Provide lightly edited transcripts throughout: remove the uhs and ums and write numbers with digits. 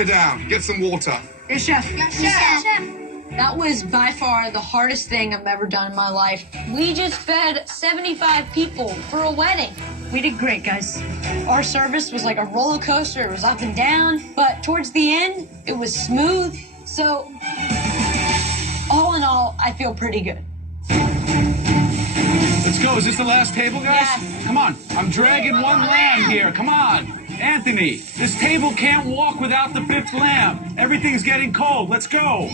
lay down. Get some water. Yes, chef. Yes, chef. That was by far the hardest thing I've ever done in my life. We just fed 75 people for a wedding. We did great, guys. Our service was like a roller coaster. It was up and down, but towards the end, it was smooth. So, all in all, I feel pretty good. Let's go. Is this the last table, guys? Yes. Come on. I'm dragging one lamb here. Come on. Anthony, this table can't walk without the 5th lamb. Everything's getting cold. Let's go.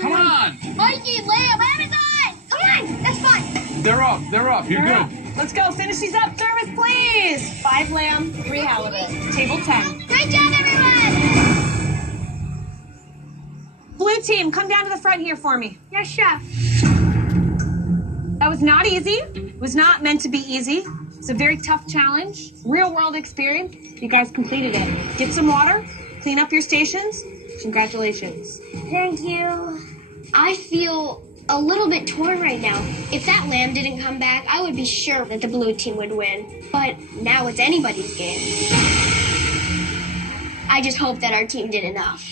Come on. Mikey, lamb, Amazon! Come on, that's fine. They're up. They're up. You're good. Let's go. Finish these up. Service, please. 5 lamb, 3 halibut. Table 10. Great job, everyone! Blue team, come down to the front here for me. Yes, chef. That was not easy. It was not meant to be easy. It's a very tough challenge. Real world experience. You guys completed it. Get some water. Clean up your stations. Congratulations. Thank you. I feel a little bit torn right now. If that lamb didn't come back, I would be sure that the blue team would win. But now it's anybody's game. I just hope that our team did enough.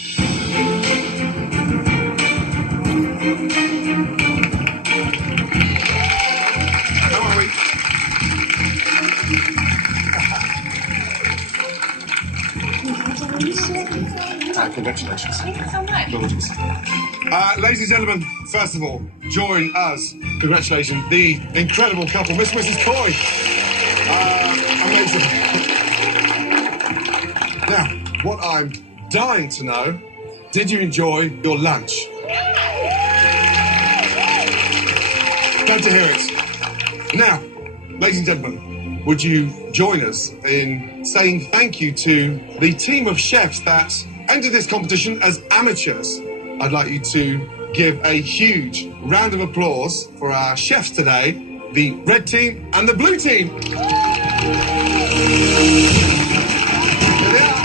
How are we? Congratulations. Thank you so much. Apologies. Ladies and gentlemen, first of all, join us. Congratulations, the incredible couple, Miss and Mrs. Coy. Amazing. Now, what I'm dying to know, did you enjoy your lunch? Glad to hear it. Now, ladies and gentlemen, would you join us in saying thank you to the team of chefs that entered this competition as amateurs? I'd like you to give a huge round of applause for our chefs today, the red team and the blue team. Here they are.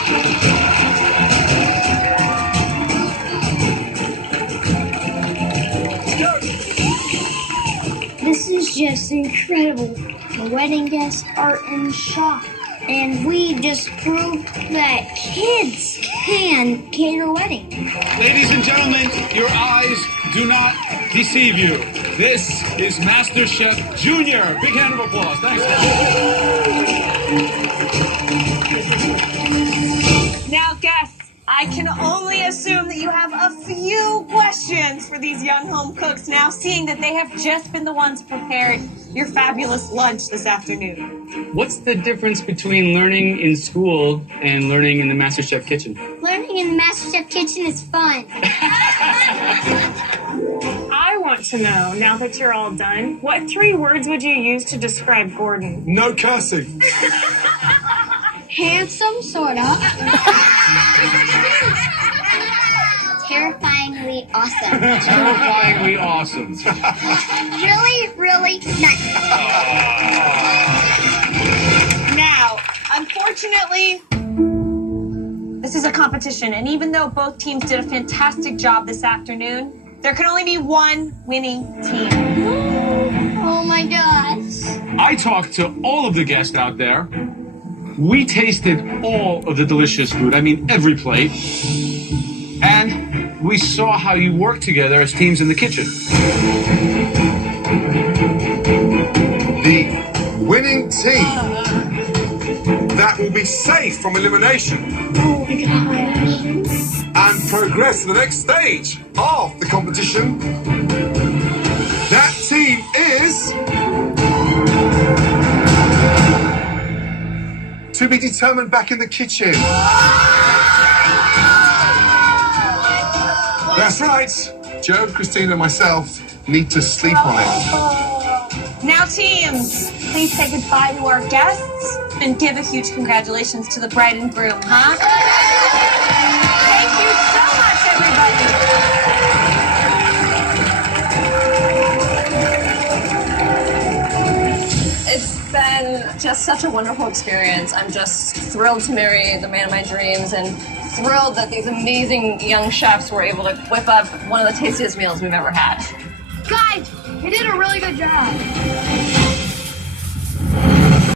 This is just incredible. The wedding guests are in shock. And we just proved that kids can cater a wedding. Ladies and gentlemen, your eyes do not deceive you. This is Master Chef Junior. Big hand of applause. Thanks, guys. Now, guests, I can only assume that you have a few questions for these young home cooks now, seeing that they have just been the ones prepared your fabulous lunch this afternoon. What's the difference between learning in school and learning in the MasterChef kitchen? Learning in the MasterChef kitchen is fun. I want to know, now that you're all done, what 3 words would you use to describe Gordon? No cursing. Handsome, sorta. Terrifyingly awesome. Terrifyingly awesome. Really, really nice. Now, unfortunately, this is a competition, and even though both teams did a fantastic job this afternoon, there can only be one winning team. Oh my gosh. I talked to all of the guests out there. We tasted all of the delicious food. I mean, every plate. And we saw how you work together as teams in the kitchen. The winning team that will be safe from elimination Oh my gosh. and progress to the next stage of the competition. That team is to be determined back in the kitchen. That's right. Joe, Christina, and myself need to sleep on it. Now, teams, please say goodbye to our guests and give a huge congratulations to the bride and groom, huh? Thank you so much, everybody. It's been just such a wonderful experience. I'm just thrilled to marry the man of my dreams and thrilled that these amazing young chefs were able to whip up one of the tastiest meals we've ever had. Guys, you did a really good job.